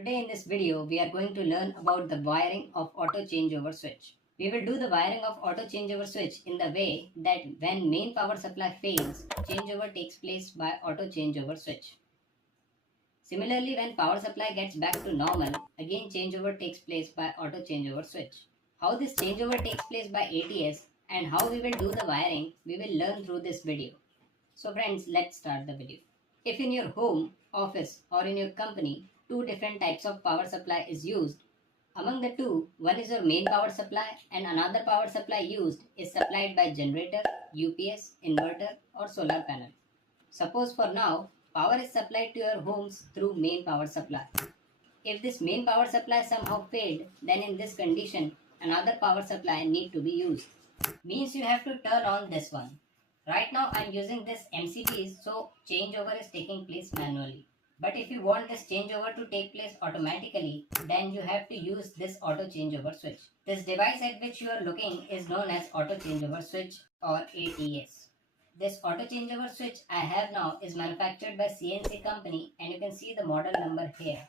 Today in this video, we are going to learn about the wiring of auto changeover switch. We will do the wiring of auto changeover switch in the way that when main power supply fails, changeover takes place by auto changeover switch. Similarly, when power supply gets back to normal, again changeover takes place by auto changeover switch. How this changeover takes place by ATS and how we will do the wiring, we will learn through this video. So friends, let's start the video. If in your home, office or in your company, two different types of power supply is used, among the two, one is your main power supply and another power supply used is supplied by generator, UPS, inverter or solar panel. Suppose for now, power is supplied to your homes through main power supply. If this main power supply somehow failed, then in this condition, another power supply need to be used. Means you have to turn on this one. Right now I am using this MCBs, so changeover is taking place manually. But if you want this changeover to take place automatically, then you have to use this auto changeover switch. This device at which you are looking is known as auto changeover switch or ATS. This auto changeover switch I have now is manufactured by CNC company and you can see the model number here.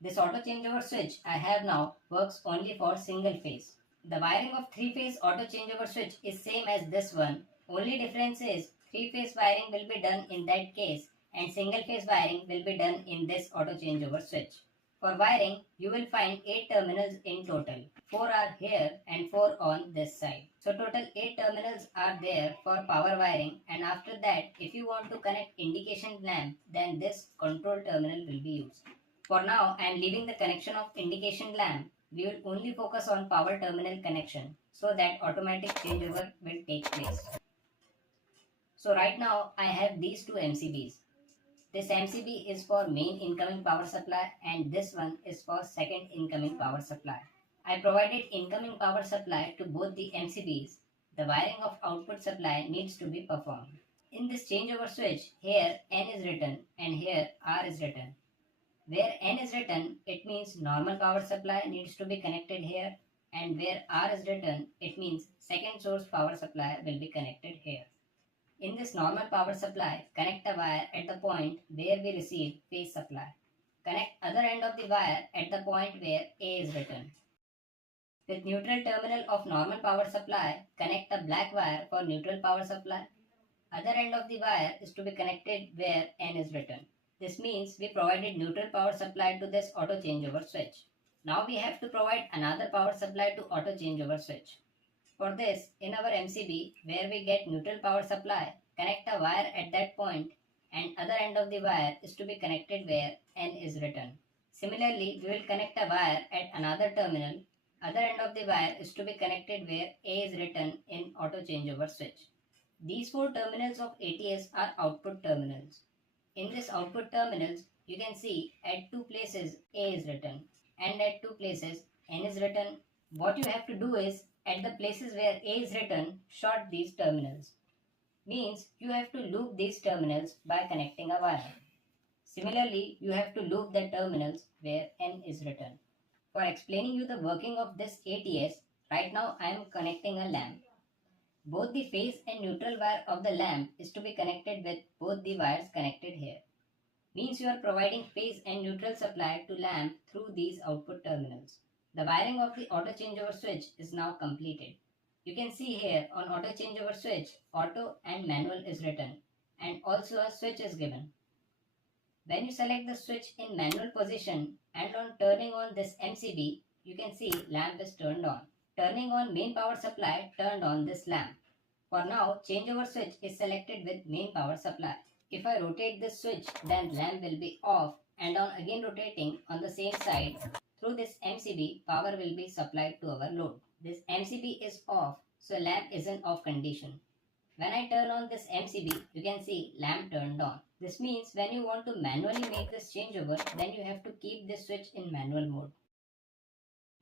This auto changeover switch I have now works only for single phase. The wiring of 3-phase auto changeover switch is same as this one. Only difference is 3-phase wiring will be done in that case and single phase wiring will be done in this auto changeover switch. For wiring, you will find 8 terminals in total. 4 are here and 4 on this side. So total 8 terminals are there for power wiring, and after that if you want to connect indication lamp, then this control terminal will be used. For now I am leaving the connection of indication lamp. We will only focus on power terminal connection so that automatic changeover will take place. So right now I have these two MCBs. This MCB is for main incoming power supply and this one is for second incoming power supply. I provided incoming power supply to both the MCBs. The wiring of output supply needs to be performed. In this changeover switch, here N is written and here R is written. Where N is written, it means normal power supply needs to be connected here, and where R is written, it means second source power supply will be connected here. In this normal power supply, connect a wire at the point where we receive phase supply. Connect other end of the wire at the point where A is written. With neutral terminal of normal power supply, connect a black wire for neutral power supply. Other end of the wire is to be connected where N is written. This means we provided neutral power supply to this auto changeover switch. Now we have to provide another power supply to auto changeover switch. For this, in our MCB, where we get neutral power supply, connect a wire at that point and other end of the wire is to be connected where N is written. Similarly, we will connect a wire at another terminal. Other end of the wire is to be connected where A is written in auto changeover switch. These 4 terminals of ATS are output terminals. In this output terminals, you can see at 2 places A is written and at 2 places N is written. What you have to do is, at the places where A is written, short these terminals. Means you have to loop these terminals by connecting a wire. Similarly, you have to loop the terminals where N is written. For explaining you the working of this ATS, right now I am connecting a lamp. Both the phase and neutral wire of the lamp is to be connected with both the wires connected here. Means you are providing phase and neutral supply to lamp through these output terminals. The wiring of the auto changeover switch is now completed. You can see here on auto changeover switch, auto and manual is written and also a switch is given. When you select the switch in manual position and on turning on this MCB, you can see lamp is turned on. Turning on main power supply turned on this lamp. For now, changeover switch is selected with main power supply. If I rotate this switch, then lamp will be off, and on again rotating on the same side, through this MCB, power will be supplied to our load. This MCB is off, so lamp is in off condition. When I turn on this MCB, you can see lamp turned on. This means when you want to manually make this changeover, then you have to keep this switch in manual mode.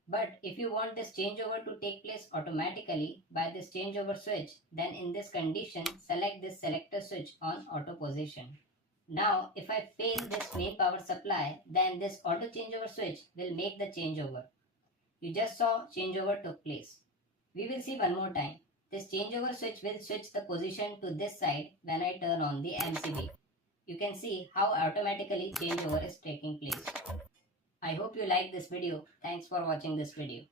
But if you want this changeover to take place automatically by this changeover switch, then in this condition, select this selector switch on auto position. Now, if I fail this main power supply, then this auto changeover switch will make the changeover. You just saw changeover took place. We will see one more time. This changeover switch will switch the position to this side when I turn on the MCB. You can see how automatically changeover is taking place. I hope you like this video. Thanks for watching this video.